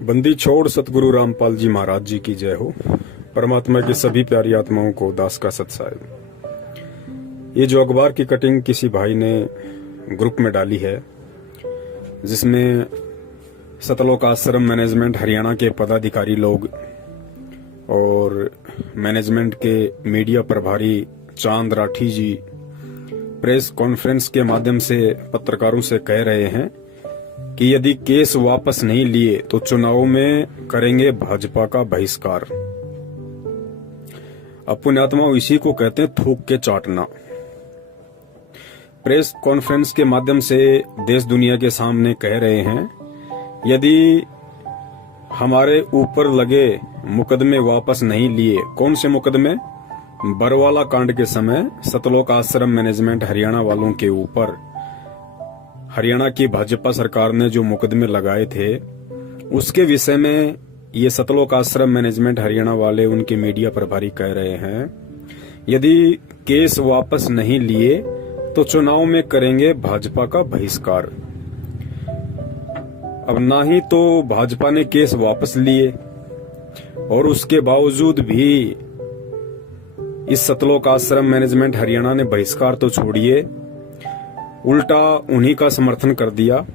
बंदी छोड़ सतगुरु रामपाल जी महाराज जी की जय हो। परमात्मा की सभी प्यारी आत्माओं को दास का सत्साहिब। ये जो अखबार की कटिंग किसी भाई ने ग्रुप में डाली है, जिसमें सतलोक आश्रम मैनेजमेंट हरियाणा के पदाधिकारी लोग और मैनेजमेंट के मीडिया प्रभारी चांद राठी जी प्रेस कॉन्फ्रेंस के माध्यम से पत्रकारों से कह रहे हैं कि यदि केस वापस नहीं लिए तो चुनाव में करेंगे भाजपा का बहिष्कार। अब पुण्यात्माओं, इसी को कहते हैं थूक के चाटना। प्रेस कॉन्फ्रेंस के माध्यम से देश दुनिया के सामने कह रहे हैं, यदि हमारे ऊपर लगे मुकदमे वापस नहीं लिए। कौन से मुकदमे? बरवाला कांड के समय सतलोक आश्रम मैनेजमेंट हरियाणा वालों के ऊपर हरियाणा की भाजपा सरकार ने जो मुकदमे लगाए थे, उसके विषय में ये सतलोक आश्रम मैनेजमेंट हरियाणा वाले, उनके मीडिया प्रभारी कह रहे हैं, यदि केस वापस नहीं लिए तो चुनाव में करेंगे भाजपा का बहिष्कार। अब ना ही तो भाजपा ने केस वापस लिए और उसके बावजूद भी इस सतलोक आश्रम मैनेजमेंट हरियाणा ने बहिष्कार तो छोड़िए, उल्टा उन्हीं का समर्थन कर दिया।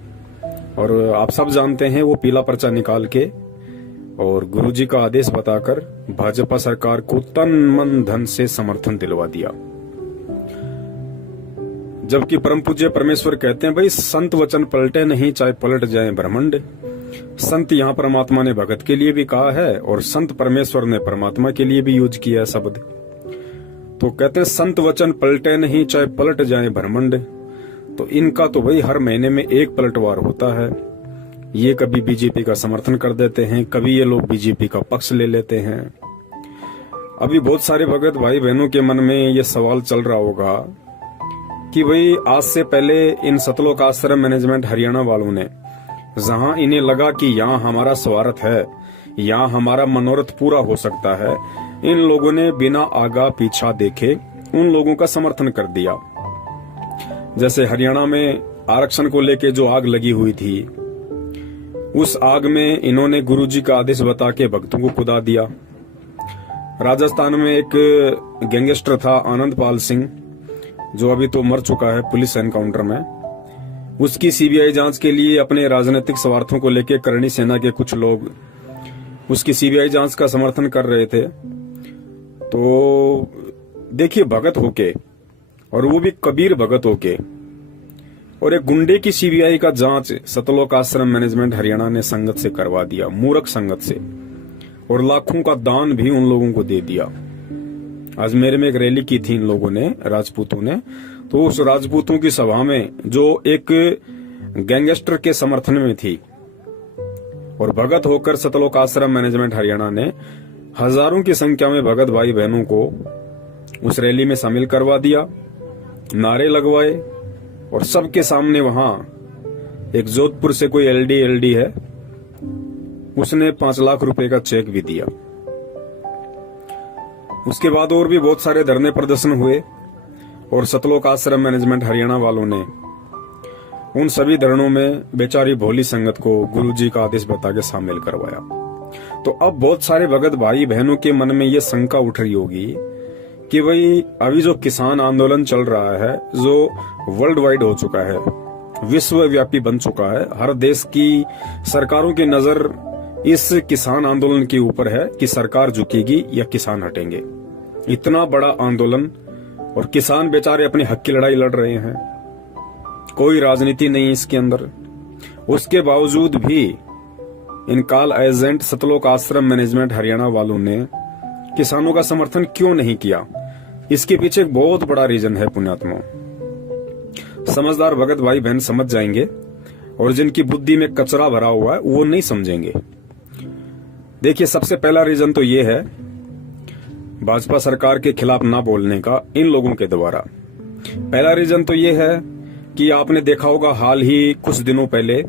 और आप सब जानते हैं, वो पीला पर्चा निकाल के और गुरुजी का आदेश बताकर भाजपा सरकार को तन मन धन से समर्थन दिलवा दिया। जबकि परम पूज्य परमेश्वर कहते हैं, भाई संत वचन पलटे नहीं, चाहे पलट जाए ब्रह्मांड। संत यहाँ परमात्मा ने भगत के लिए भी कहा है और संत परमेश्वर ने परमात्मा के लिए भी यूज किया है शब्द। तो कहते हैं संत वचन पलटे नहीं, चाहे पलट जाए ब्रह्मांड। तो इनका तो भाई हर महीने में एक पलटवार होता है। ये कभी बीजेपी का समर्थन कर देते हैं, कभी ये लोग बीजेपी का पक्ष ले लेते हैं। अभी बहुत सारे भगत भाई बहनों के मन में ये सवाल चल रहा होगा कि भाई आज से पहले इन सतलोक आश्रम मैनेजमेंट हरियाणा वालों ने, जहां इन्हें लगा कि यहाँ हमारा स्वार्थ है, यहाँ हमारा मनोरथ पूरा हो सकता है, इन लोगों ने बिना आगा पीछा देखे उन लोगों का समर्थन कर दिया। जैसे हरियाणा में आरक्षण को लेके जो आग लगी हुई थी, उस आग में इन्होंने गुरुजी का आदेश बता के भक्तों को कुदा दिया। राजस्थान में एक गैंगस्टर था आनंदपाल सिंह, जो अभी तो मर चुका है पुलिस एनकाउंटर में। उसकी सीबीआई जांच के लिए अपने राजनीतिक स्वार्थों को लेकर करणी सेना के कुछ लोग उसकी सीबीआई जांच का समर्थन कर रहे थे। तो देखिए, भगत होके, और वो भी कबीर भगत होके, और एक गुंडे की सीबीआई का जांच सतलोक आश्रम मैनेजमेंट हरियाणा ने संगत से करवा दिया, मूर्ख संगत से, और लाखों का दान भी उन लोगों को दे दिया। आज मेरे में एक रैली की थी इन लोगों ने, राजपूतों ने। तो उस राजपूतों की सभा में जो एक गैंगस्टर के समर्थन में थी और भगत होकर सतलोक आश्रम मैनेजमेंट हरियाणा ने हजारों की संख्या में भगत भाई बहनों को उस रैली में शामिल करवा दिया, नारे लगवाए, और सबके सामने वहां एक जोधपुर से कोई एलडी है, उसने 5 लाख रुपए का चेक भी दिया। उसके बाद और भी बहुत सारे धरने प्रदर्शन हुए और सतलोक आश्रम मैनेजमेंट हरियाणा वालों ने उन सभी धरनों में बेचारी भोली संगत को गुरुजी का आदेश बता के शामिल करवाया। तो अब बहुत सारे भगत भाई बहनों के मन में ये शंका उठ रही होगी कि भाई अभी जो किसान आंदोलन चल रहा है, जो वर्ल्ड वाइड हो चुका है, विश्वव्यापी बन चुका है, हर देश की सरकारों की नजर इस किसान आंदोलन के ऊपर है कि सरकार झुकेगी या किसान हटेंगे। इतना बड़ा आंदोलन, और किसान बेचारे अपने हक की लड़ाई लड़ रहे हैं, कोई राजनीति नहीं इसके अंदर। उसके बावजूद भी इन काल एजेंट सतलोक आश्रम मैनेजमेंट हरियाणा वालों ने किसानों का समर्थन क्यों नहीं किया? इसके पीछे एक बहुत बड़ा रीजन है पुण्यात्मा। समझदार भगत भाई बहन समझ जाएंगे, और जिनकी बुद्धि में कचरा भरा हुआ है वो नहीं समझेंगे। देखिए, सबसे पहला रीजन तो ये है भाजपा सरकार के खिलाफ ना बोलने का इन लोगों के द्वारा। पहला रीजन तो ये है कि आपने देखा होगा, हाल ही कुछ दिनों पहले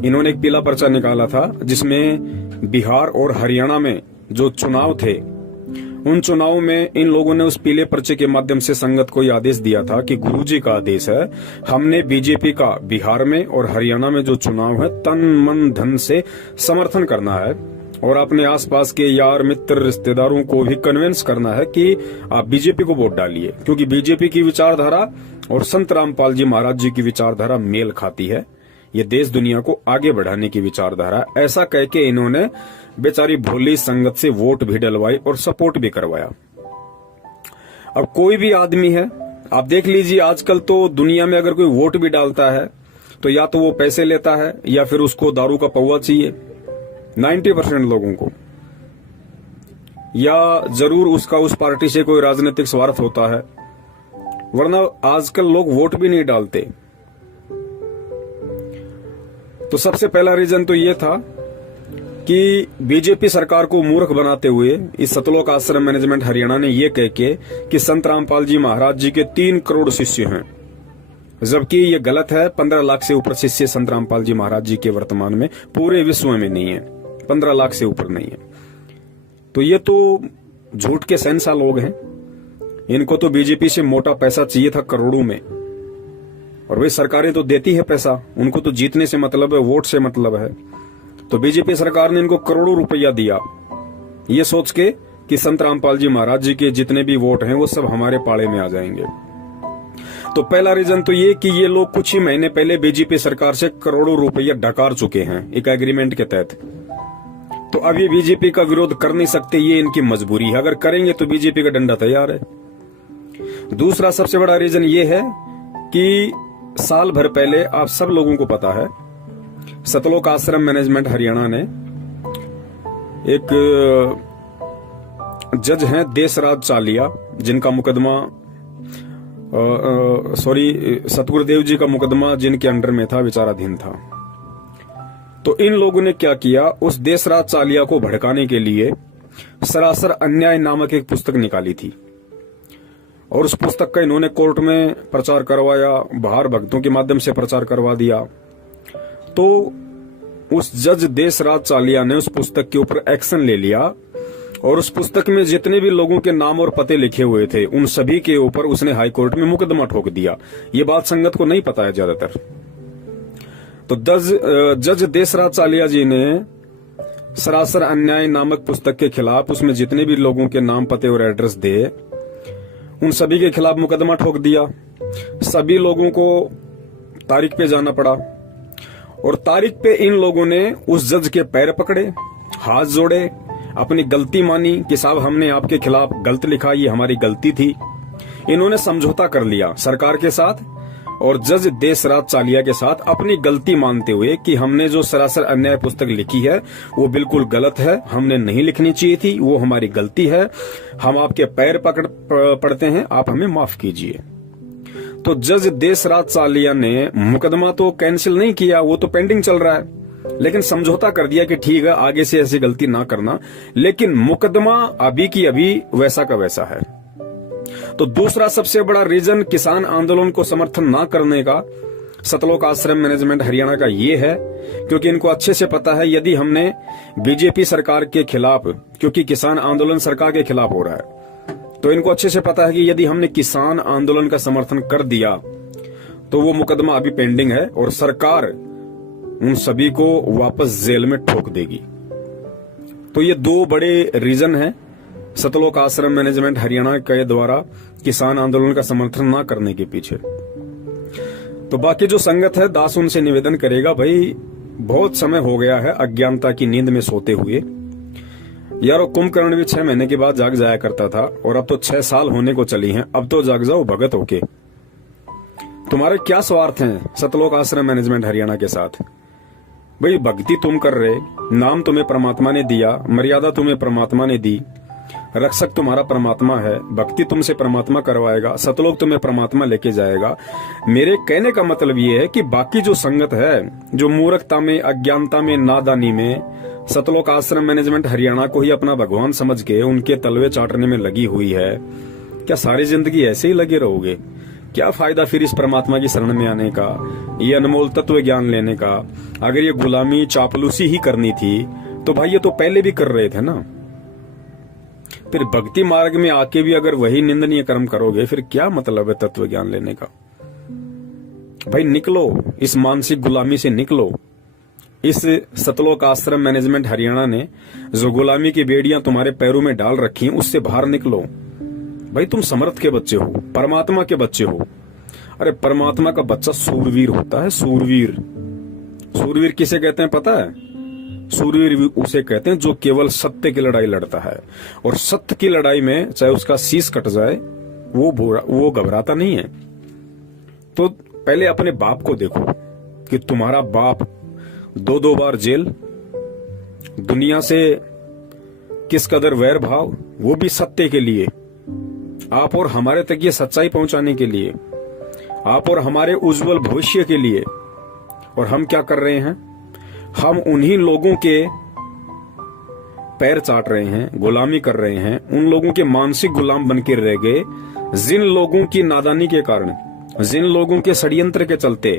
इन्होंने एक पीला पर्चा निकाला था, जिसमें बिहार और हरियाणा में जो चुनाव थे उन चुनावों में इन लोगों ने उस पीले पर्चे के माध्यम से संगत को यह आदेश दिया था कि गुरुजी का आदेश है, हमने बीजेपी का बिहार में और हरियाणा में जो चुनाव है तन मन धन से समर्थन करना है और अपने आसपास के यार मित्र रिश्तेदारों को भी कन्विंस करना है कि आप बीजेपी को वोट डालिए, क्योंकि बीजेपी की विचारधारा और संत रामपाल जी महाराज जी की विचारधारा मेल खाती है। ये देश दुनिया को आगे बढ़ाने की विचारधारा। ऐसा कह के इन्होंने बेचारी भोली संगत से वोट भी डलवाई और सपोर्ट भी करवाया। अब कोई भी आदमी है, आप देख लीजिए, आजकल तो दुनिया में अगर कोई वोट भी डालता है तो या तो वो पैसे लेता है या फिर उसको दारू का पौवा चाहिए 90% लोगों को, या जरूर उसका उस पार्टी से कोई राजनीतिक स्वार्थ होता है, वरना आजकल लोग वोट भी नहीं डालते। तो सबसे पहला रीजन तो ये था कि बीजेपी सरकार को मूर्ख बनाते हुए इस सतलोक आश्रम मैनेजमेंट हरियाणा ने ये कह के कि संत रामपाल जी महाराज जी के 3 करोड़ शिष्य हैं, जबकि ये गलत है। 15 लाख से ऊपर शिष्य संत रामपाल जी महाराज जी के वर्तमान में पूरे विश्व में नहीं है, 15 लाख से ऊपर नहीं है। तो ये तो झूठ के शहंशाह लोग हैं। इनको तो बीजेपी से मोटा पैसा चाहिए था करोड़ों में, और वे सरकारें तो देती है पैसा, उनको तो जीतने से मतलब है, वोट से मतलब है। तो बीजेपी सरकार ने इनको करोड़ों रुपया दिया ये सोच के कि संत रामपाल जी महाराज जी के जितने भी वोट हैं वो सब हमारे पाड़े में आ जाएंगे। तो पहला रीजन तो ये कि ये लोग कुछ ही महीने पहले बीजेपी सरकार से करोड़ों रुपया डकार चुके हैं एक एग्रीमेंट के तहत। तो अब ये बीजेपी का विरोध कर नहीं सकते, ये इनकी मजबूरी है। अगर करेंगे तो बीजेपी का डंडा तैयार है। दूसरा सबसे बड़ा रीजन ये है कि साल भर पहले, आप सब लोगों को पता है, सतलोक आश्रम मैनेजमेंट हरियाणा ने एक जज हैं देशराज चालिया, जिनका मुकदमा सतगुरुदेव जी का मुकदमा जिनके अंडर में था, विचाराधीन था। तो इन लोगों ने क्या किया, उस देशराज चालिया को भड़काने के लिए सरासर अन्याय नामक एक पुस्तक निकाली थी, और उस पुस्तक का इन्होंने कोर्ट में प्रचार करवाया, बाहर भक्तों के माध्यम से प्रचार करवा दिया। तो उस जज देशराज चालिया ने उस पुस्तक के ऊपर एक्शन ले लिया, और उस पुस्तक में जितने भी लोगों के नाम और पते लिखे हुए थे उन सभी के ऊपर उसने हाई कोर्ट में मुकदमा ठोक दिया। ये बात संगत को नहीं पता है ज्यादातर। तो जज देशराज चालिया जी ने सरासर अन्याय नामक पुस्तक के खिलाफ उसमें जितने भी लोगों के नाम पते और एड्रेस थे उन सभी के खिलाफ मुकदमा ठोक दिया। सभी लोगों को तारीख पे जाना पड़ा, और तारीख पे इन लोगों ने उस जज के पैर पकड़े, हाथ जोड़े, अपनी गलती मानी कि साहब हमने आपके खिलाफ गलत लिखा, ये हमारी गलती थी। इन्होंने समझौता कर लिया सरकार के साथ और जज देशराज चालिया के साथ, अपनी गलती मानते हुए कि हमने जो सरासर अन्याय पुस्तक लिखी है वो बिल्कुल गलत है, हमने नहीं लिखनी चाहिए थी, वो हमारी गलती है, हम आपके पैर पड़ते हैं, आप हमें माफ कीजिए। तो जज देशराज चालिया ने मुकदमा तो कैंसिल नहीं किया, वो तो पेंडिंग चल रहा है, लेकिन समझौता कर दिया कि ठीक है आगे से ऐसी गलती ना करना, लेकिन मुकदमा अभी की अभी वैसा का वैसा है। तो दूसरा सबसे बड़ा रीजन किसान आंदोलन को समर्थन ना करने का सतलोक आश्रम मैनेजमेंट हरियाणा का ये है, क्योंकि इनको अच्छे से पता है यदि हमने बीजेपी सरकार के खिलाफ, क्योंकि किसान आंदोलन सरकार के खिलाफ हो रहा है, तो इनको अच्छे से पता है कि यदि हमने किसान आंदोलन का समर्थन कर दिया तो वो मुकदमा अभी पेंडिंग है और सरकार उन सभी को वापस जेल में ठोक देगी। तो ये 2 बड़े रीजन हैं सतलोक आश्रम मैनेजमेंट हरियाणा के द्वारा किसान आंदोलन का समर्थन न करने के पीछे। तो बाकी जो संगत है, दास उनसे निवेदन करेगा, भाई बहुत समय हो गया है अज्ञानता की नींद में सोते हुए। यार कुंभकर्ण भी 6 महीने के बाद जाग जाया करता था, और अब तो 6 साल होने को चली हैं, अब तो जाग जाओ भगत होके। तुम्हारे क्या स्वार्थ हैं सतलोक आश्रम मैनेजमेंट हरियाणा के साथ? भाई भक्ति तुम कर रहे, नाम तुम्हें परमात्मा ने दिया, मर्यादा तुम्हें परमात्मा ने दी, रक्षक तुम्हारा परमात्मा है, भक्ति तुमसे परमात्मा करवाएगा, सतलोक तुम्हें परमात्मा लेके जाएगा। मेरे कहने का मतलब ये है कि बाकी जो संगत है, जो मूर्खता में, अज्ञानता में, नादानी में सतलोक आश्रम मैनेजमेंट हरियाणा को ही अपना भगवान समझ के उनके तलवे चाटने में लगी हुई है, क्या सारी जिंदगी ऐसे ही लगे रहोगे? क्या फायदा फिर इस परमात्मा की शरण में आने का, ये अनमोल तत्व ज्ञान लेने का? अगर ये गुलामी चापलूसी ही करनी थी तो भाई ये तो पहले भी कर रहे थे ना। फिर भक्ति मार्ग में आके भी अगर वही निंदनीय कर्म करोगे, फिर क्या मतलब है तत्व ज्ञान लेने का? भाई निकलो, इस मानसिक गुलामी से निकलो। इस सतलोक आश्रम मैनेजमेंट हरियाणा ने जो गुलामी की बेड़ियां तुम्हारे पैरों में डाल रखी हैं, उससे बाहर निकलो। भाई तुम समर्थ के बच्चे हो, परमात्मा के बच्चे हो। अरे परमात्मा का बच्चा सूरवीर होता है, सूरवीर। सूरवीर किसे कहते हैं पता है? सूरवीर उसे कहते हैं जो केवल सत्य की लड़ाई लड़ता है, और सत्य की लड़ाई में चाहे उसका शीश कट जाए वो घबराता नहीं है। तो पहले अपने बाप को देखो कि तुम्हारा बाप 2-2 बार जेल, दुनिया से किस कदर वैर भाव, वो भी सत्य के लिए, आप और हमारे तक ये सच्चाई पहुंचाने के लिए, आप और हमारे उज्जवल भविष्य के लिए। और हम क्या कर रहे हैं? हम उन्हीं लोगों के पैर चाट रहे हैं, गुलामी कर रहे हैं, उन लोगों के मानसिक गुलाम बनकर रह गए जिन लोगों की नादानी के कारण, जिन लोगों के षड्यंत्र के चलते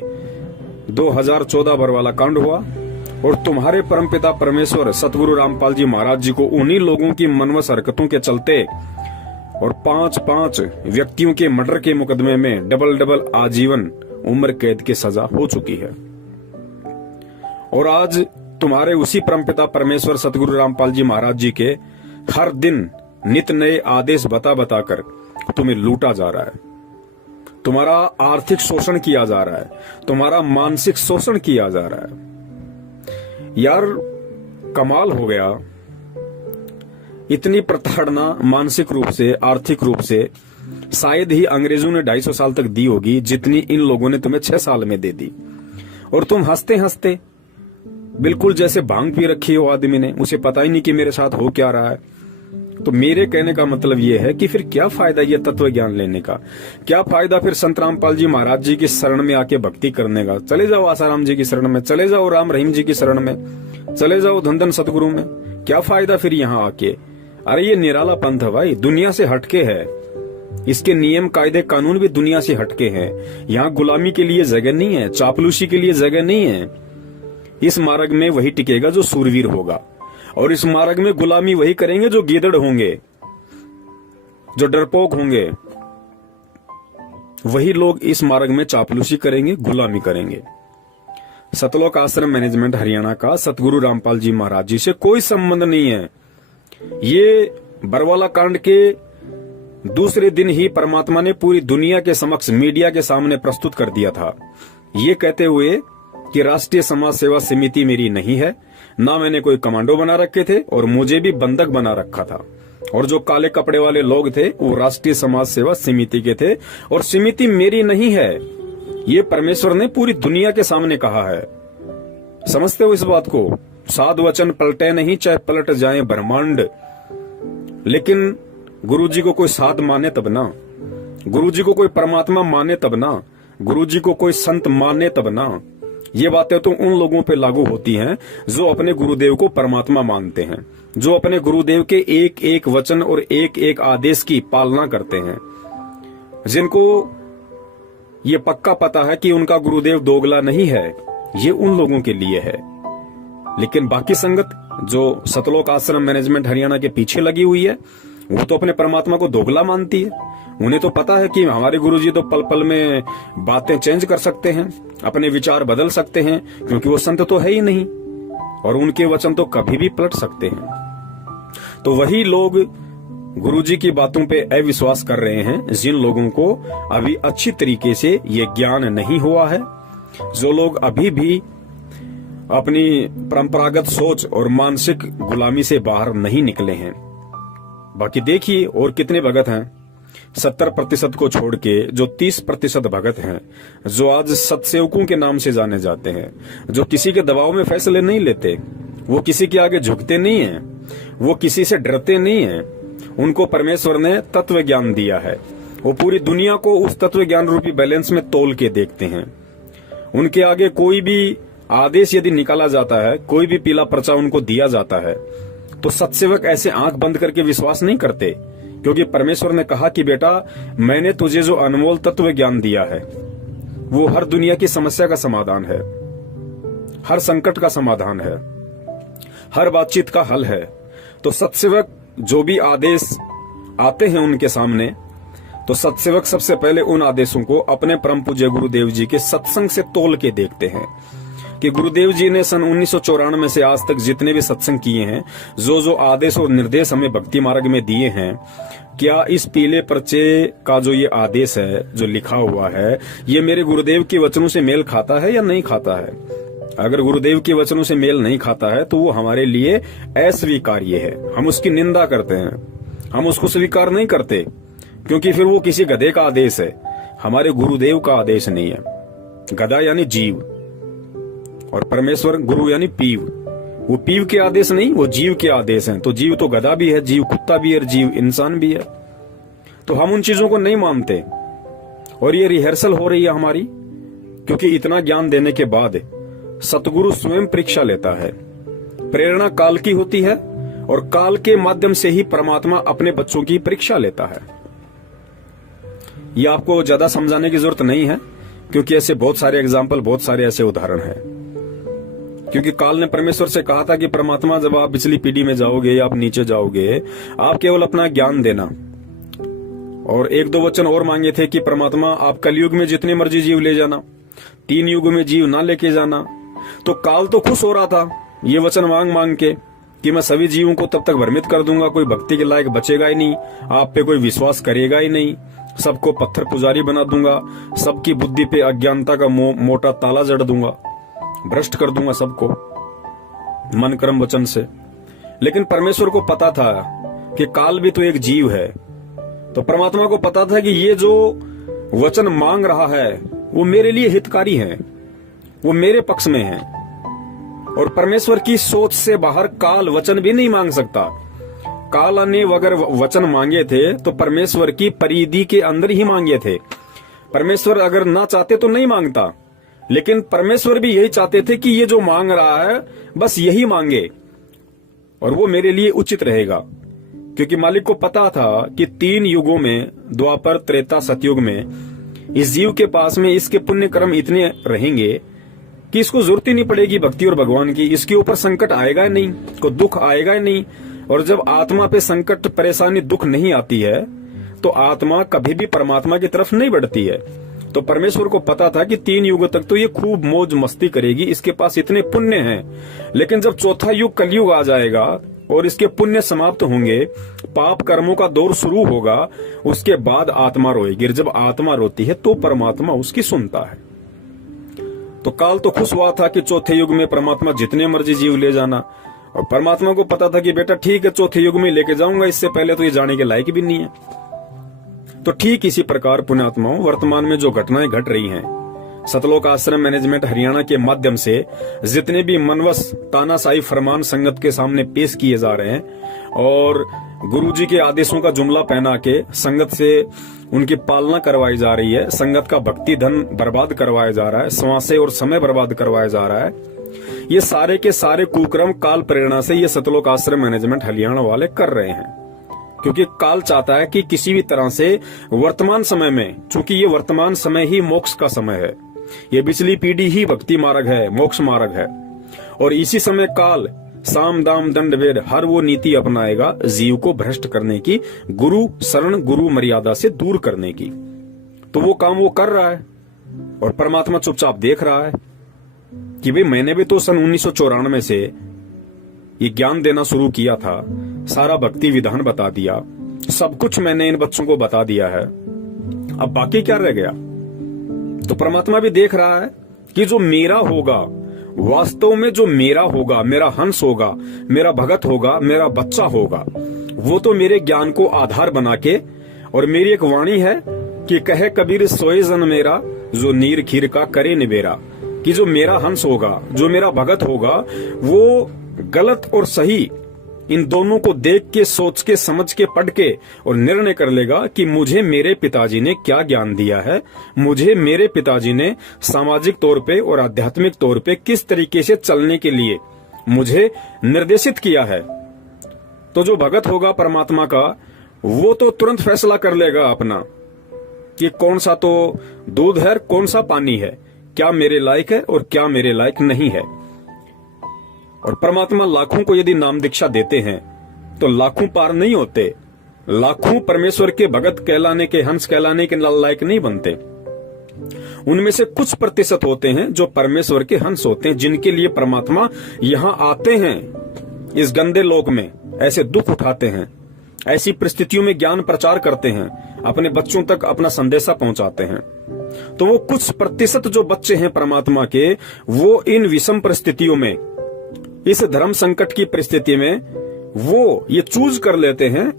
2014 बरवाला कांड हुआ। और तुम्हारे परमपिता परमेश्वर सतगुरु रामपाल जी महाराज जी को उन्हीं लोगों की मनवस हरकतों के चलते और 5-5 व्यक्तियों के मर्डर के मुकदमे में डबल आजीवन उम्र कैद की सजा हो चुकी है। और आज तुम्हारे उसी परमपिता परमेश्वर सतगुरु रामपाल जी महाराज जी के हर दिन नित नए आदेश बता बताकर तुम्हें लूटा जा रहा है, तुम्हारा आर्थिक शोषण किया जा रहा है, तुम्हारा मानसिक शोषण किया जा रहा है। यार कमाल हो गया। इतनी प्रताड़ना मानसिक रूप से, आर्थिक रूप से शायद ही अंग्रेजों ने 250 साल तक दी होगी जितनी इन लोगों ने तुम्हें 6 साल में दे दी। और तुम हंसते हंसते बिल्कुल जैसे भांग पी रखी हो आदमी ने, उसे पता ही नहीं कि मेरे साथ हो क्या रहा है। तो मेरे कहने का मतलब यह है कि फिर क्या फायदा ये तत्व ज्ञान लेने का? क्या फायदा फिर संत रामपाल जी महाराज जी की शरण में आके भक्ति करने का? चले जाओ आसाराम जी की शरण में, चले जाओ राम रहीम जी की शरण में, चले जाओ धन सतगुरु में। क्या फायदा फिर यहाँ आके? अरे ये निराला पंथ है भाई, दुनिया से हटके है। इसके नियम कायदे कानून भी दुनिया से हटके हैं। यहाँ गुलामी के लिए जगह नहीं है, चापलूसी के लिए जगह नहीं है। इस मार्ग में वही टिकेगा जो सूरवीर होगा, और इस मार्ग में गुलामी वही करेंगे जो गीदड़ होंगे, जो डरपोक होंगे। वही लोग इस मार्ग में चापलूसी करेंगे, गुलामी करेंगे। सतलोक आश्रम मैनेजमेंट हरियाणा का सतगुरु रामपाल जी महाराज जी से कोई संबंध नहीं है। ये बरवाला कांड के दूसरे दिन ही परमात्मा ने पूरी दुनिया के समक्ष मीडिया के सामने प्रस्तुत कर दिया था, ये कहते हुए कि राष्ट्रीय समाज सेवा समिति मेरी नहीं है, ना मैंने कोई कमांडो बना रखे थे और मुझे भी बंधक बना रखा था। और जो काले कपड़े वाले लोग थे वो राष्ट्रीय समाज सेवा समिति के थे, और समिति मेरी नहीं है। ये परमेश्वर ने पूरी दुनिया के सामने कहा है। समझते हो इस बात को? साधु वचन पलटे नहीं, चाहे पलट जाए ब्रह्मांड। लेकिन गुरुजी को कोई साध माने तब ना, गुरुजी को कोई परमात्मा माने तब ना, गुरुजी को कोई संत माने तब ना। ये बातें तो उन लोगों पे लागू होती हैं जो अपने गुरुदेव को परमात्मा मानते हैं, जो अपने गुरुदेव के एक एक वचन और एक एक आदेश की पालना करते हैं, जिनको ये पक्का पता है कि उनका गुरुदेव दोगला नहीं है। ये उन लोगों के लिए है। लेकिन बाकी संगत जो सतलोक आश्रम मैनेजमेंट हरियाणा के पीछे लगी हुई है, वो तो अपने परमात्मा को दोगला मानती है। उन्हें तो पता है कि हमारे गुरुजी तो पल पल में बातें चेंज कर सकते हैं, अपने विचार बदल सकते हैं, क्योंकि वो संत तो है ही नहीं, और उनके वचन तो कभी भी पलट सकते हैं। तो वही लोग गुरुजी की बातों पे अविश्वास कर रहे हैं, जिन लोगों को अभी अच्छी तरीके से ये ज्ञान नहीं हुआ है, जो लोग अभी भी अपनी परंपरागत सोच और मानसिक गुलामी से बाहर नहीं निकले हैं। बाकी देखिए और कितने भगत हैं 70% को छोड़ के, जो 30% भगत हैं, जो आज सत्सेवकों के नाम से जाने जाते हैं, जो किसी के दबाव में फैसले नहीं लेते, वो किसी के आगे झुकते नहीं हैं, वो किसी से डरते नहीं हैं। उनको परमेश्वर ने तत्व ज्ञान दिया है, वो पूरी दुनिया को उस तत्व ज्ञान रूपी बैलेंस में तोल के देखते हैं। उनके आगे कोई भी आदेश यदि निकाला जाता है, कोई भी पीला पर्चा उनको दिया जाता है, तो सत्सेवक ऐसे आंख बंद करके विश्वास नहीं करते, क्योंकि परमेश्वर ने कहा कि बेटा मैंने तुझे जो अनमोल तत्व ज्ञान दिया है वो हर दुनिया की समस्या का समाधान है, हर संकट का समाधान है, हर बातचीत का हल है। तो सत्सेवक जो भी आदेश आते हैं उनके सामने, तो सत्सेवक सबसे पहले उन आदेशों को अपने परम पूज्य गुरुदेव जी के सत्संग से तोल के देखते हैं कि गुरुदेव जी ने सन 1994 से आज तक जितने भी सत्संग किए हैं, जो आदेश और निर्देश हमें भक्ति मार्ग में दिए हैं, क्या इस पीले पर्चे का जो ये आदेश है, जो लिखा हुआ है, ये मेरे गुरुदेव के वचनों से मेल खाता है या नहीं खाता है? अगर गुरुदेव के वचनों से मेल नहीं खाता है तो वो हमारे लिए अस्वीकार्य है, हम उसकी निंदा करते हैं, हम उसको स्वीकार नहीं करते, क्योंकि फिर वो किसी गधे का आदेश है, हमारे गुरुदेव का आदेश नहीं है। गधा यानी जीव और परमेश्वर गुरु यानी पीव, वो पीव के आदेश नहीं, वो जीव के आदेश हैं। तो जीव तो गधा भी है, जीव कुत्ता भी है, जीव इंसान भी है। तो हम उन चीजों को नहीं मानते और ये रिहर्सल हो रही है हमारी, क्योंकि इतना ज्ञान देने के बाद सतगुरु स्वयं परीक्षा लेता है। प्रेरणा काल की होती है और काल के माध्यम से ही परमात्मा अपने बच्चों की परीक्षा लेता है। ये आपको ज्यादा समझाने की जरूरत नहीं है, क्योंकि ऐसे बहुत सारे एग्जाम्पल, बहुत सारे ऐसे उदाहरण हैं। क्योंकि काल ने परमेश्वर से कहा था कि परमात्मा, जब आप पिछली पीढ़ी में जाओगे या आप नीचे जाओगे, आप केवल अपना ज्ञान देना। और एक दो वचन और मांगे थे कि परमात्मा, आप कलयुग में जितने मर्जी जीव ले जाना, 3 युग में जीव ना लेके जाना। तो काल तो खुश हो रहा था ये वचन मांग मांग के कि मैं सभी जीवों को तब तक भ्रमित कर दूंगा, कोई भक्ति के लायक बचेगा ही नहीं, आप पे कोई विश्वास करेगा ही नहीं, सबको पत्थर पुजारी बना दूंगा, सबकी बुद्धि पे अज्ञानता का मोटा ताला जड़ दूंगा, भ्रष्ट कर दूंगा सबको मन कर्म वचन से। लेकिन परमेश्वर को पता था कि काल भी तो एक जीव है। तो परमात्मा को पता था कि ये जो वचन मांग रहा है वो मेरे लिए हितकारी है, वो मेरे पक्ष में है। और परमेश्वर की सोच से बाहर काल वचन भी नहीं मांग सकता। काल ने अगर वचन मांगे थे तो परमेश्वर की परिधि के अंदर ही मांगे थे। परमेश्वर अगर ना चाहते तो नहीं मांगता, लेकिन परमेश्वर भी यही चाहते थे कि ये जो मांग रहा है बस यही मांगे और वो मेरे लिए उचित रहेगा। क्योंकि मालिक को पता था कि 3 युगों में, द्वापर, त्रेता, सतयुग में, इस जीव के पास में इसके पुण्य कर्म इतने रहेंगे कि इसको जरूरत ही नहीं पड़ेगी भक्ति और भगवान की। इसके ऊपर संकट आएगा ही नहीं, कोई दुख आएगा ही नहीं। और जब आत्मा पे संकट, परेशानी, दुख नहीं आती है तो आत्मा कभी भी परमात्मा की तरफ नहीं बढ़ती है। तो परमेश्वर को पता था कि 3 युग तक तो ये खूब मौज मस्ती करेगी, इसके पास इतने पुण्य हैं। लेकिन जब चौथा युग कलयुग आ जाएगा और इसके पुण्य समाप्त होंगे, पाप कर्मों का दौर शुरू होगा, उसके बाद आत्मा रोएगी। जब आत्मा रोती है तो परमात्मा उसकी सुनता है। तो काल तो खुश हुआ था कि चौथे युग में परमात्मा जितने मर्जी जीव ले जाना, और परमात्मा को पता था कि बेटा ठीक है, चौथे युग में लेके जाऊंगा, इससे पहले तो ये जाने के लायक भी नहीं है। तो ठीक इसी प्रकार पुण्यात्माओं, वर्तमान में जो घटनाएं घट रही हैं, सतलोक आश्रम मैनेजमेंट हरियाणा के माध्यम से जितने भी मनवस तानाशाही फरमान संगत के सामने पेश किए जा रहे हैं और गुरुजी के आदेशों का जुमला पहना के संगत से उनकी पालना करवाई जा रही है, संगत का भक्ति धन बर्बाद करवाया जा रहा है, श्वासें और समय बर्बाद करवाया जा रहा है, ये सारे के सारे कुक्रम काल प्रेरणा से ये सतलोक आश्रम मैनेजमेंट हरियाणा वाले कर रहे हैं। क्योंकि काल चाहता है कि किसी भी तरह से वर्तमान समय में, चूंकि ये वर्तमान समय ही मोक्ष का समय है, ये पिछली पीढ़ी ही भक्ति मार्ग है, मोक्ष मार्ग है, और इसी समय काल साम दाम दंड भेद हर वो नीति अपनाएगा जीव को भ्रष्ट करने की, गुरु शरण गुरु मर्यादा से दूर करने की। तो वो काम वो कर रहा है और परमात्मा चुपचाप देख रहा है कि भाई मैंने भी तो सन 1994 से ये ज्ञान देना शुरू किया था, सारा भक्ति विधान बता दिया, सब कुछ मैंने इन बच्चों को बता दिया है, अब बाकी क्या रह गया। तो परमात्मा भी देख रहा है कि जो मेरा होगा, वास्तव में जो मेरा होगा, मेरा हंस होगा, मेरा भगत होगा, मेरा बच्चा होगा, वो तो मेरे ज्ञान को आधार बना के, और मेरी एक वाणी है कि कहे कबीर सोए जन मेरा, जो नीर खीर का करे निबेरा, कि जो मेरा हंस होगा, जो मेरा भगत होगा, वो गलत और सही इन दोनों को देख के, सोच के, समझ के, पढ़ के और निर्णय कर लेगा कि मुझे मेरे पिताजी ने क्या ज्ञान दिया है, मुझे मेरे पिताजी ने सामाजिक तौर पे और आध्यात्मिक तौर पे किस तरीके से चलने के लिए मुझे निर्देशित किया है। तो जो भगत होगा परमात्मा का, वो तो तुरंत फैसला कर लेगा अपना कि कौन सा तो दूध है, कौन सा पानी है, क्या मेरे लायक है और क्या मेरे लायक नहीं है। और परमात्मा लाखों को यदि नाम दीक्षा देते हैं तो लाखों पार नहीं होते। लाखों परमेश्वर के भगत कहलाने के, हंस कहलाने के लायक नहीं बनते। उनमें से कुछ प्रतिशत होते हैं जो परमेश्वर के हंस होते हैं, जिनके लिए परमात्मा यहाँ आते हैं, इस गंदे लोक में ऐसे दुख उठाते हैं, ऐसी परिस्थितियों में ज्ञान प्रचार करते हैं, अपने बच्चों तक अपना संदेशा पहुंचाते हैं। तो वो कुछ प्रतिशत जो बच्चे हैं परमात्मा के, वो इन विषम परिस्थितियों में, इस धर्म संकट की परिस्थिति में वो ये चूज कर लेते हैं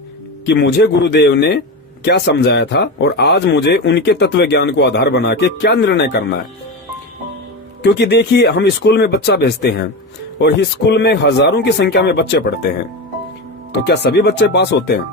कि मुझे गुरुदेव ने क्या समझाया था और आज मुझे उनके तत्व ज्ञान को आधार बना के क्या निर्णय करना है। क्योंकि देखिए, हम स्कूल में बच्चा भेजते हैं और इस स्कूल में हजारों की संख्या में बच्चे पढ़ते हैं, तो क्या सभी बच्चे पास होते हैं?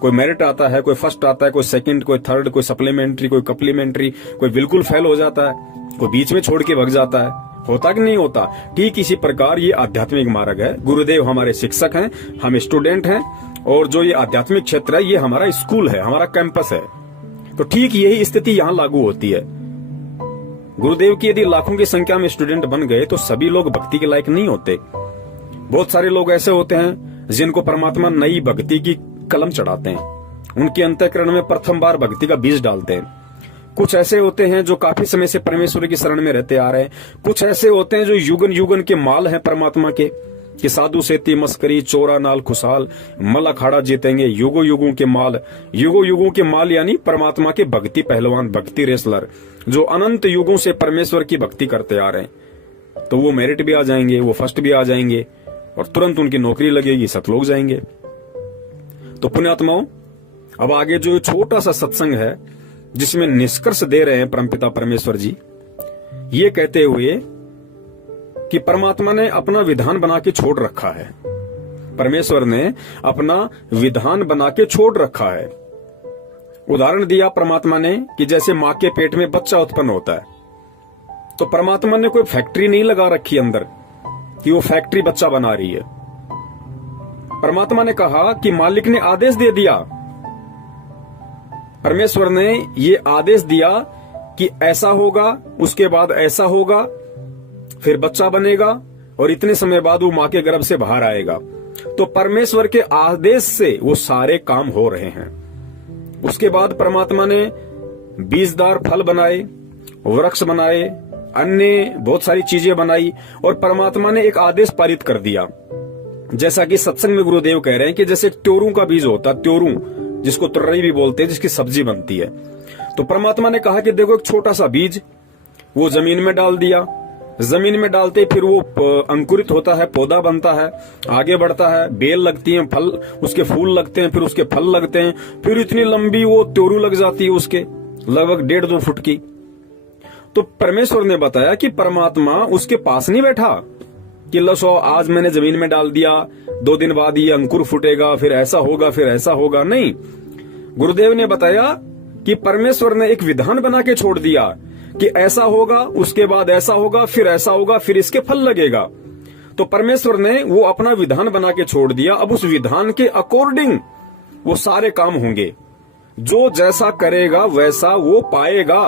कोई मेरिट आता है, कोई फर्स्ट आता है, कोई सेकंड, कोई थर्ड, कोई सप्लीमेंट्री, कोई कप्लीमेंट्री, कोई बिल्कुल फेल हो जाता है, कोई बीच में छोड़ के भाग जाता है। होता कि नहीं होता? ठीक इसी प्रकार ये आध्यात्मिक मार्ग है। गुरुदेव हमारे शिक्षक हैं, हम स्टूडेंट हैं, और जो ये आध्यात्मिक क्षेत्र है ये हमारा स्कूल है, हमारा कैंपस है। तो ठीक यही स्थिति यहाँ लागू होती है। गुरुदेव की यदि लाखों की संख्या में स्टूडेंट बन गए तो सभी लोग भक्ति के लायक नहीं होते। बहुत सारे लोग ऐसे होते हैं जिनको परमात्मा नई भक्ति की कलम चढ़ाते हैं, उनके अंतःकरण में प्रथम बार भक्ति का बीज डालते हैं। कुछ ऐसे होते हैं जो काफी समय से परमेश्वर की शरण में रहते आ रहे हैं। कुछ ऐसे होते हैं जो युगन युगन के माल हैं परमात्मा के, कि साधु सेती मस्करी चोरा नाल खुशहाल मल अखाड़ा जीतेंगे, युगो युगों के माल। युगो युगों के माल यानी परमात्मा के भक्ति पहलवान, भक्ति रेसलर, जो अनंत युगों से परमेश्वर की भक्ति करते आ रहे हैं। तो वो मेरिट भी आ जाएंगे, वो फर्स्ट भी आ जाएंगे और तुरंत उनकी नौकरी लगेगी, सतलोक जाएंगे। तो पुण्यात्माओं, अब आगे जो छोटा सा सत्संग है जिसमें निष्कर्ष दे रहे हैं परमपिता परमेश्वर जी, ये कहते हुए कि परमात्मा ने अपना विधान बना के छोड़ रखा है। परमेश्वर ने अपना विधान बना के छोड़ रखा है। उदाहरण दिया परमात्मा ने कि जैसे मां के पेट में बच्चा उत्पन्न होता है, तो परमात्मा ने कोई फैक्ट्री नहीं लगा रखी अंदर कि वो फैक्ट्री बच्चा बना रही है। परमात्मा ने कहा कि मालिक ने आदेश दे दिया, परमेश्वर ने ये आदेश दिया कि ऐसा होगा, उसके बाद ऐसा होगा, फिर बच्चा बनेगा और इतने समय बाद वो मां के गर्भ से बाहर आएगा। तो परमेश्वर के आदेश से वो सारे काम हो रहे हैं। उसके बाद परमात्मा ने बीजदार फल बनाए, वृक्ष बनाए, अन्य बहुत सारी चीजें बनाई और परमात्मा ने एक आदेश पारित कर दिया। जैसा कि सत्संग में गुरुदेव कह रहे हैं कि जैसे त्योरू का बीज होता, त्योरू जिसको तुर्रई भी बोलते हैं, जिसकी सब्जी बनती है। तो परमात्मा ने कहा कि देखो एक छोटा सा बीज वो जमीन में डाल दिया, जमीन में डालते फिर वो अंकुरित होता है, पौधा बनता है, आगे बढ़ता है, बेल लगती है, फल उसके फूल लगते हैं, फिर उसके फल लगते हैं, फिर इतनी लंबी वो त्योरू लग जाती है उसके लगभग 1.5-2 फुट की। तो परमेश्वर ने बताया कि परमात्मा उसके पास नहीं बैठा कि लो आज मैंने जमीन में डाल दिया, 2 दिन बाद ये अंकुर फूटेगा, फिर ऐसा होगा, फिर ऐसा होगा। नहीं, गुरुदेव ने बताया कि परमेश्वर ने एक विधान बना के छोड़ दिया कि ऐसा होगा, उसके बाद ऐसा होगा, फिर ऐसा होगा, फिर इसके फल लगेगा। तो परमेश्वर ने वो अपना विधान बना के छोड़ दिया। अब उस विधान के अकॉर्डिंग वो सारे काम होंगे। जो जैसा करेगा वैसा वो पाएगा।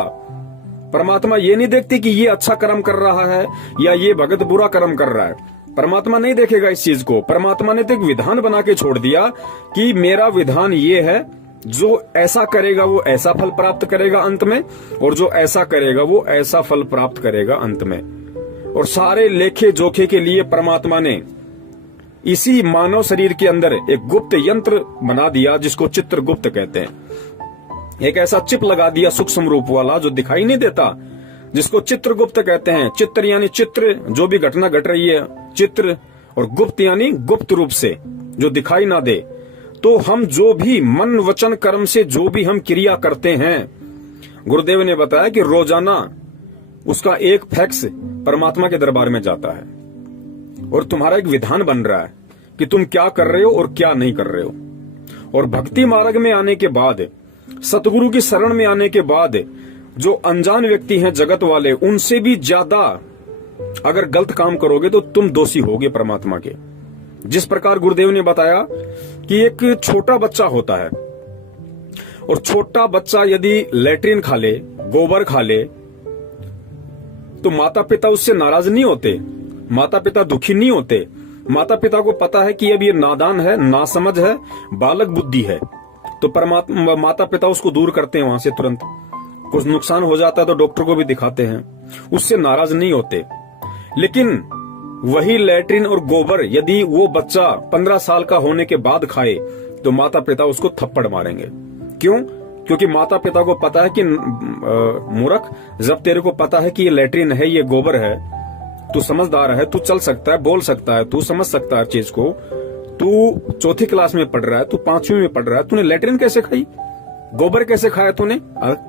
परमात्मा ये नहीं देखती कि ये अच्छा कर्म कर रहा है या ये भगत बुरा कर्म कर रहा है। परमात्मा नहीं देखेगा इस चीज को। परमात्मा ने तो एक विधान बना के छोड़ दिया कि मेरा विधान ये है, जो ऐसा करेगा वो ऐसा फल प्राप्त करेगा अंत में, और जो ऐसा करेगा वो ऐसा फल प्राप्त करेगा अंत में। और सारे लेखे जोखे के लिए परमात्मा ने इसी मानव शरीर के अंदर एक गुप्त यंत्र बना दिया जिसको चित्रगुप्त कहते हैं। एक ऐसा चिप लगा दिया सूक्ष्म रूप वाला जो दिखाई नहीं देता, जिसको चित्रगुप्त कहते हैं। चित्र यानी चित्र, जो भी घटना घट रही है चित्र, और गुप्त यानी गुप्त रूप से जो दिखाई ना दे। तो हम जो भी मन वचन कर्म से जो भी हम क्रिया करते हैं, गुरुदेव ने बताया कि रोजाना उसका एक फैक्स परमात्मा के दरबार में जाता है और तुम्हारा एक विधान बन रहा है कि तुम क्या कर रहे हो और क्या नहीं कर रहे हो। और भक्ति मार्ग में आने के बाद, सतगुरु की शरण में आने के बाद, जो अनजान व्यक्ति हैं जगत वाले, उनसे भी ज्यादा अगर गलत काम करोगे तो तुम दोषी होगे परमात्मा के। जिस प्रकार गुरुदेव ने बताया कि एक छोटा बच्चा होता है और छोटा बच्चा यदि लैट्रिन खा ले, गोबर खा ले, तो माता पिता उससे नाराज नहीं होते, माता पिता दुखी नहीं होते। माता पिता को पता है कि अब ये नादान है, नासमझ है, बालक बुद्धि है, तो परमात्मा माता पिता उसको दूर करते हैं वहां से तुरंत। कुछ नुकसान हो जाता है तो डॉक्टर को भी दिखाते हैं, उससे नाराज नहीं होते। लेकिन वही लैट्रिन और गोबर यदि वो बच्चा 15 साल का होने के बाद खाए तो माता पिता उसको थप्पड़ मारेंगे। क्यों? क्योंकि माता पिता को पता है कि मूर्ख, जब तेरे को पता है कि ये लैट्रिन है, ये गोबर है, तू समझदार है, तू चल सकता है, बोल सकता है, तू समझ सकता है चीज को, तू चौथी क्लास में पढ़ रहा है, तू 5वीं में पढ़ रहा है, तूने लैट्रिन कैसे खाई, गोबर कैसे खाया तूने,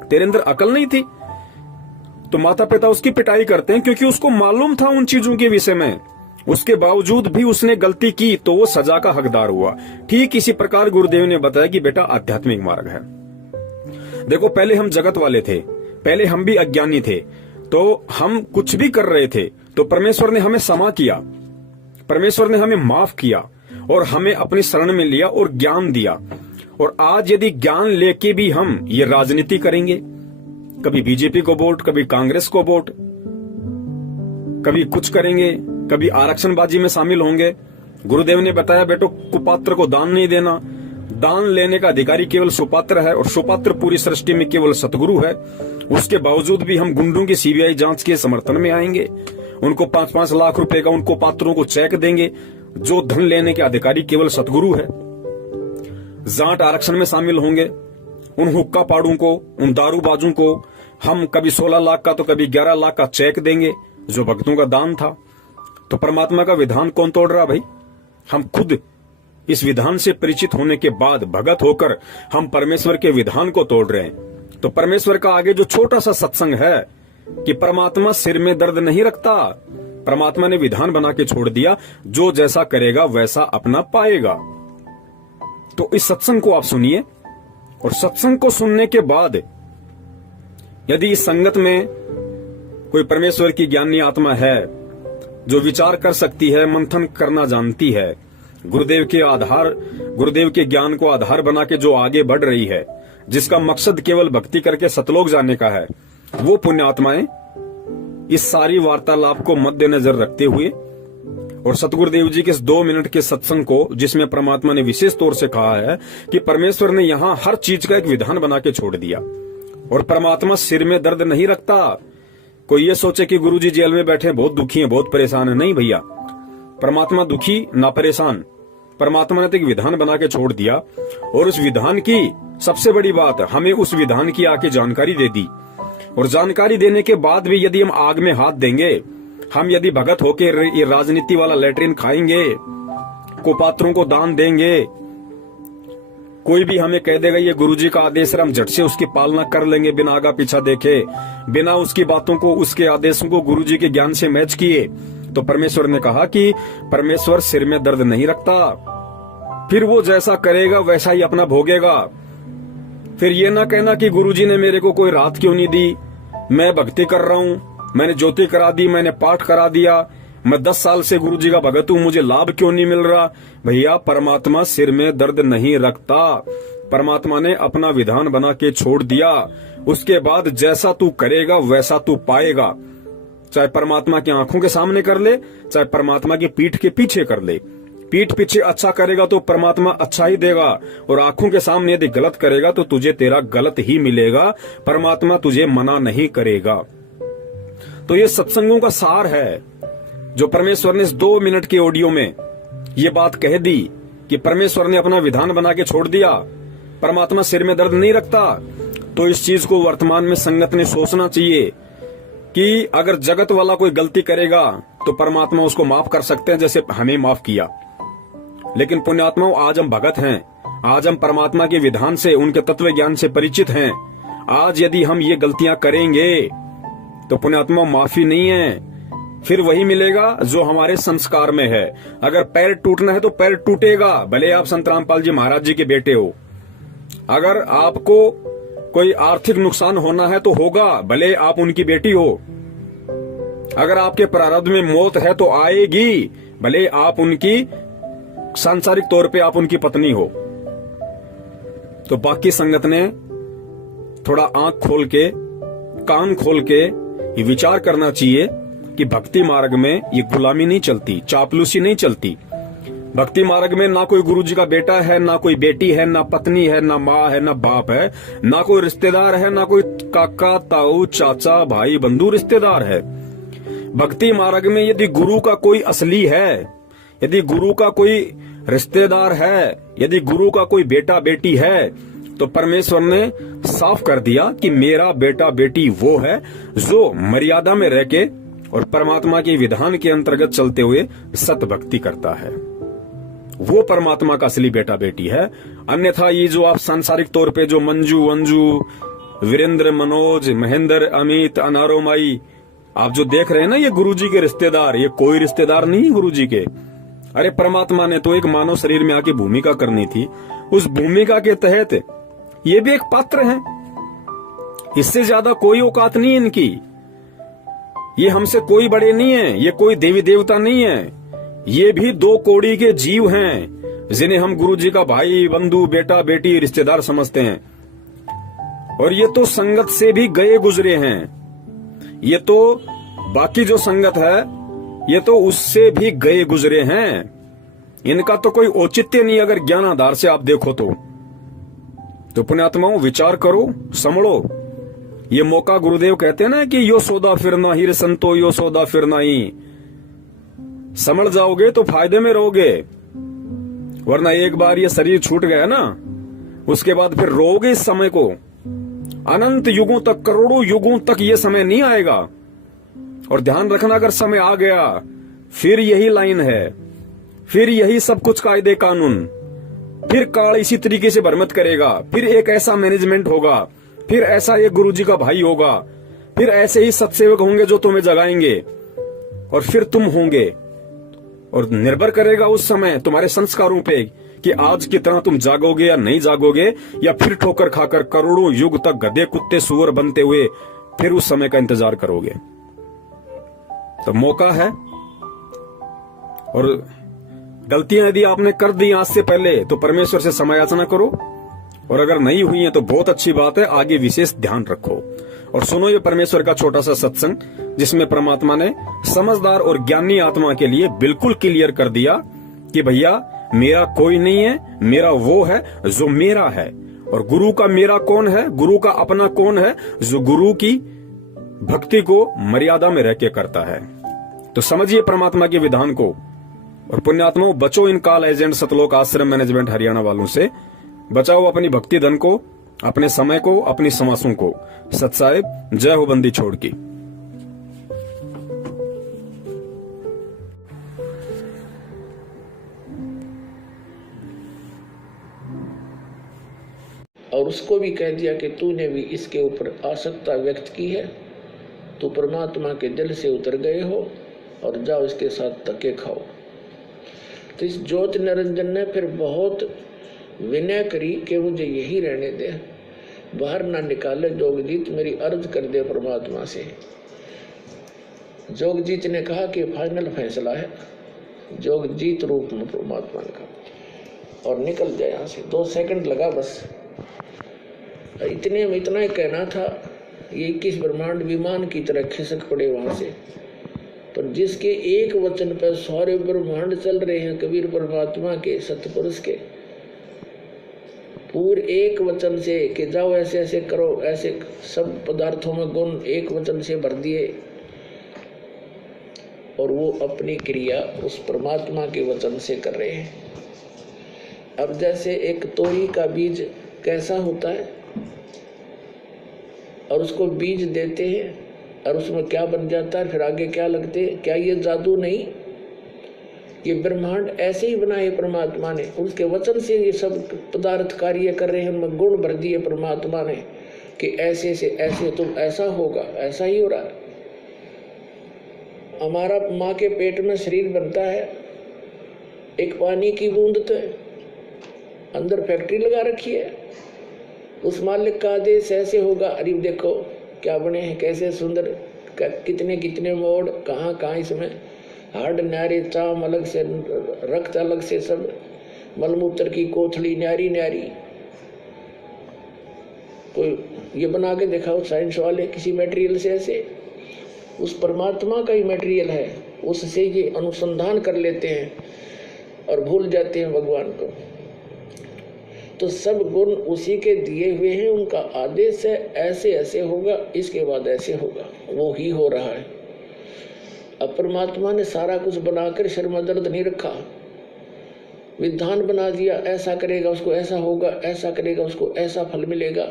तेरे अंदर अकल नहीं थी? तो माता पिता उसकी पिटाई करते हैं क्योंकि उसको मालूम था उन चीजों के विषय में, उसके बावजूद भी उसने गलती की तो वो सजा का हकदार हुआ। ठीक इसी प्रकार गुरुदेव ने बताया कि बेटा आध्यात्मिक मार्ग है। देखो, पहले हम जगत वाले थे, पहले हम भी अज्ञानी थे, तो हम कुछ भी कर रहे थे तो परमेश्वर ने हमें क्षमा किया, परमेश्वर ने हमें माफ किया और हमें अपनी शरण में लिया और ज्ञान दिया। और आज यदि ज्ञान लेके भी हम ये राजनीति करेंगे, कभी बीजेपी को वोट, कभी कांग्रेस को वोट, कभी कुछ करेंगे, कभी आरक्षणबाजी में शामिल होंगे। गुरुदेव ने बताया बेटो, कुपात्र को दान नहीं देना, दान लेने का अधिकारी केवल सुपात्र है और सुपात्र पूरी सृष्टि में केवल सतगुरु है। उसके बावजूद भी हम गुंडों की सीबीआई जांच के समर्थन में आएंगे, उनको 5-5 लाख रुपए का उनको पात्रों को चेक देंगे। जो धन लेने के अधिकारी केवल सतगुरु है। जाट आरक्षण में शामिल होंगे, उन हुक्का पाड़ों को, उन दारूबाजों को हम कभी 16 लाख का तो कभी 11 लाख का चेक देंगे, जो भक्तों का दान था। तो परमात्मा का विधान कौन तोड़ रहा भाई? हम खुद इस विधान से परिचित होने के बाद भगत होकर हम परमेश्वर के विधान को तोड़ रहे हैं। तो परमेश्वर का आगे जो छोटा सा सत्संग है कि परमात्मा सिर में दर्द नहीं रखता, परमात्मा ने विधान बना के छोड़ दिया, जो जैसा करेगा वैसा अपना पाएगा। तो इस सत्संग को आप सुनिए, और सत्संग को सुनने के बाद यदि इस संगत में कोई परमेश्वर की ज्ञानी आत्मा है जो विचार कर सकती है, मंथन करना जानती है, गुरुदेव के ज्ञान को आधार बना के जो आगे बढ़ रही है, जिसका मकसद केवल भक्ति करके सतलोक जाने का है, वो पुण्य आत्माएं इस सारी वार्तालाप को मद्देनजर रखते हुए और सतगुरुदेव जी के इस 2 मिनट के सत्संग को, जिसमें परमात्मा ने विशेष तौर से कहा है कि परमेश्वर ने यहाँ हर चीज का एक विधान बना के छोड़ दिया और परमात्मा सिर में दर्द नहीं रखता। कोई ये सोचे कि गुरुजी जेल में बैठे बहुत दुखी हैं, बहुत परेशान है, नहीं भैया, परमात्मा दुखी ना परेशान। परमात्मा ने तो एक विधान बना के छोड़ दिया और उस विधान की सबसे बड़ी बात, हमें उस विधान की आके जानकारी दे दी। और जानकारी देने के बाद भी यदि हम आग में हाथ देंगे, हम यदि भगत होके ये राजनीति वाला लैट्रिन खाएंगे, कुपात्रों को दान देंगे, कोई भी हमें कह देगा ये गुरुजी का आदेश है, हम झट से उसकी पालना कर लेंगे बिना आगा पीछा देखे, बिना उसकी बातों को, उसके आदेशों को गुरुजी के ज्ञान से मैच किए, तो परमेश्वर ने कहा कि परमेश्वर सिर में दर्द नहीं रखता, फिर वो जैसा करेगा वैसा ही अपना भोगेगा। फिर ये ना कहना कि गुरुजी ने मेरे को कोई रात क्यों नहीं दी, मैं भक्ति कर रहा हूँ, मैंने ज्योति करा दी, मैंने पाठ करा दिया, मैं 10 साल से गुरुजी का भगत हूँ, मुझे लाभ क्यों नहीं मिल रहा। भैया, परमात्मा सिर में दर्द नहीं रखता, परमात्मा ने अपना विधान बना के छोड़ दिया। उसके बाद जैसा तू करेगा वैसा तू पाएगा, चाहे परमात्मा की आंखों के सामने कर ले, चाहे परमात्मा की पीठ के पीछे कर ले। पीठ पीछे अच्छा करेगा तो परमात्मा अच्छा ही देगा, और आंखों के सामने यदि गलत करेगा तो तुझे तेरा गलत ही मिलेगा, परमात्मा तुझे मना नहीं करेगा। तो ये सत्संगों का सार है जो परमेश्वर ने इस 2 मिनट के ऑडियो में ये बात कह दी कि परमेश्वर ने अपना विधान बना के छोड़ दिया, परमात्मा सिर में दर्द नहीं रखता। तो इस चीज को वर्तमान में संगत ने सोचना चाहिए कि अगर जगत वाला कोई गलती करेगा तो परमात्मा उसको माफ कर सकते हैं, जैसे हमें माफ किया। लेकिन पुण्यात्माओं, आज हम भगत हैं, आज हम परमात्मा के विधान से, उनके तत्व ज्ञान से परिचित हैं। आज यदि हम ये गलतियां करेंगे तो पुण्यात्मा माफी नहीं है, फिर वही मिलेगा जो हमारे संस्कार में है। अगर पैर टूटना है तो पैर टूटेगा, भले आप संत रामपाल जी महाराज जी के बेटे हो। अगर आपको कोई आर्थिक नुकसान होना है तो होगा, भले आप उनकी बेटी हो। अगर आपके प्रारब्ध में मौत है तो आएगी, भले आप उनकी सांसारिक तौर पे आप उनकी पत्नी हो। तो बाकी संगत ने थोड़ा आंख खोल के, कान खोल के ये विचार करना चाहिए कि भक्ति मार्ग में ये गुलामी नहीं चलती, चापलूसी नहीं चलती। भक्ति मार्ग में ना कोई गुरु जी का बेटा है, ना कोई बेटी है, ना पत्नी है, ना माँ है, ना बाप है, ना कोई रिश्तेदार है, ना कोई काका ताऊ चाचा भाई बंधु रिश्तेदार है। भक्ति मार्ग में यदि गुरु का कोई असली है, यदि गुरु का कोई रिश्तेदार है, यदि गुरु का कोई बेटा बेटी है, तो परमेश्वर ने साफ कर दिया कि मेरा बेटा बेटी वो है जो मर्यादा में रह के और परमात्मा के विधान के अंतर्गत चलते हुए सत भक्ति करता है। वो परमात्मा का असली बेटा बेटी है। अन्यथा ये जो आप सांसारिक तौर पे जो मंजू अंजू वीरेंद्र मनोज महेंद्र अमित अनारोमाई आप जो देख रहे हैं ना, ये गुरुजी के रिश्तेदार, ये कोई रिश्तेदार नहीं गुरुजी के। अरे परमात्मा ने तो एक मानव शरीर में आके भूमिका करनी थी, उस भूमिका के तहत ये भी एक पात्र हैं। इससे ज्यादा कोई औकात नहीं इनकी। ये हमसे कोई बड़े नहीं है, ये कोई देवी देवता नहीं है, ये भी दो कौड़ी के जीव हैं जिन्हें हम गुरुजी का भाई बंधु बेटा बेटी रिश्तेदार समझते हैं। और ये तो संगत से भी गए गुजरे हैं, ये तो बाकी जो संगत है ये तो उससे भी गए गुजरे हैं। इनका तो कोई औचित्य नहीं अगर ज्ञान आधार से आप देखो तो पुण्यात्माओं विचार करो, समझो। ये मौका गुरुदेव कहते हैं ना कि यो सौदा फिर ना ही रे संतो, यो सौदा फिर ना ही। समझ जाओगे तो फायदे में रहोगे, वरना एक बार ये शरीर छूट गया ना, उसके बाद फिर रोगे इस समय को। अनंत युगों तक, करोड़ों युगों तक ये समय नहीं आएगा। और ध्यान रखना, अगर समय आ गया फिर यही लाइन है, फिर यही सब कुछ कायदे कानून, फिर काल इसी तरीके से भ्रमित करेगा, फिर एक ऐसा मैनेजमेंट होगा, फिर ऐसा एक गुरुजी का भाई होगा, फिर ऐसे ही सत्सेवक होंगे जो तुम्हें जगाएंगे, और फिर तुम होंगे। और निर्भर करेगा उस समय तुम्हारे संस्कारों पे कि आज की तरह तुम जागोगे या नहीं जागोगे, या फिर ठोकर खाकर करोड़ों युग तक गधे कुत्ते सुअर बनते हुए फिर उस समय का इंतजार करोगे। तो मौका है। और गलतियां यदि आपने कर दी आज से पहले तो परमेश्वर से क्षमा याचना करो, और अगर नहीं हुई है तो बहुत अच्छी बात है, आगे विशेष ध्यान रखो। और सुनो ये परमेश्वर का छोटा सा सत्संग, जिसमें परमात्मा ने समझदार और ज्ञानी आत्मा के लिए बिल्कुल क्लियर कर दिया कि भैया मेरा कोई नहीं है, मेरा वो है जो मेरा है। और गुरु का मेरा कौन है, गुरु का अपना कौन है, जो गुरु की भक्ति को मर्यादा में रह के करता है। तो समझिए परमात्मा के विधान को। और पुण्यात्माओं, बचो इन काल एजेंट सतलोक आश्रम मैनेजमेंट हरियाणा वालों से। बचाओ अपनी भक्ति धन को, अपने समय को, अपनी समासों को। सत साहिब, जय हो बंदी छोड़ की। और उसको भी कह दिया कि तूने भी इसके ऊपर आसक्ता व्यक्त की है, तो परमात्मा के जल से उतर गए हो और जाओ इसके साथ धक्के खाओ। तो इस ज्योति निरंजन ने फिर बहुत विनय करी कि मुझे यही रहने दे, बाहर ना निकाले। जोगजीत मेरी अर्ज कर दे परमात्मा से। जोगजीत ने कहा कि फाइनल फैसला है, जोगजीत रूप में परमात्मा ने कहा, और निकल जाए यहाँ से। 2 सेकंड लगा बस। इतने में इतना ही कहना था, ये 21 ब्रह्मांड विमान की तरह खिसक पड़े वहां से। पर जिसके एक वचन पर सारे ब्रह्मांड चल रहे हैं, कबीर परमात्मा के सतपुरुष के पूरे एक वचन से कि जाओ ऐसे ऐसे करो, ऐसे सब पदार्थों में गुण एक वचन से भर दिए। और वो अपनी क्रिया उस परमात्मा के वचन से कर रहे हैं। अब जैसे एक तोरी का बीज कैसा होता है, और उसको बीज देते हैं और उसमें क्या बन जाता है, फिर आगे क्या लगते हैं, क्या ये जादू नहीं? ये ब्रह्मांड ऐसे ही बनाए परमात्मा ने, उसके वचन से ये सब पदार्थ कार्य कर रहे हैं, उनमें गुण भर दिए परमात्मा ने कि ऐसे से ऐसे तुम ऐसा होगा, ऐसा ही हो रहा है। हमारा माँ के पेट में शरीर बनता है, एक पानी की बूंद तो है, अंदर फैक्ट्री लगा रखी है, उस मालिक का आदेश ऐसे होगा। अरे देखो क्या बने हैं, कैसे सुंदर, कितने कितने मोड़, कहाँ कहाँ इसमें हार्ड न्यारे, चाम अलग से, रक्त अलग से, सब मलमूत्र की कोथली न्यारी न्यारी। कोई ये बना के दिखाओ साइंस वाले किसी मटेरियल से, ऐसे उस परमात्मा का ही मटेरियल है, उससे ये अनुसंधान कर लेते हैं। और भूल जाते हैं भगवान को। तो सब गुण उसी के दिए हुए हैं, उनका आदेश है ऐसे ऐसे होगा, इसके बाद ऐसे होगा, वो ही हो रहा है। अब परमात्मा ने सारा कुछ बनाकर शर में दर्द नहीं रखा, विधान बना दिया, ऐसा करेगा उसको ऐसा होगा, ऐसा करेगा उसको ऐसा फल मिलेगा,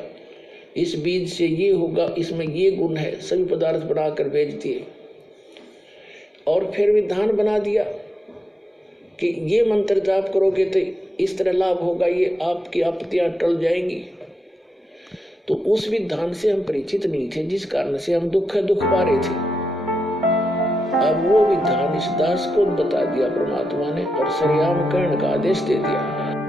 इस बीज से ये होगा, इसमें ये गुण है, सभी पदार्थ बनाकर भेज दिए। और फिर विधान बना दिया कि ये मंत्र जाप करोगे तो इस तरह लाभ होगा, ये आपकी आपत्तियां टल जाएंगी। तो उस विधान से हम परिचित नहीं थे, जिस कारण से हम दुख पा रहे थे। अब वो विधान इस दास को बता दिया परमात्मा ने और सरियाम कर्ण का आदेश दे दिया।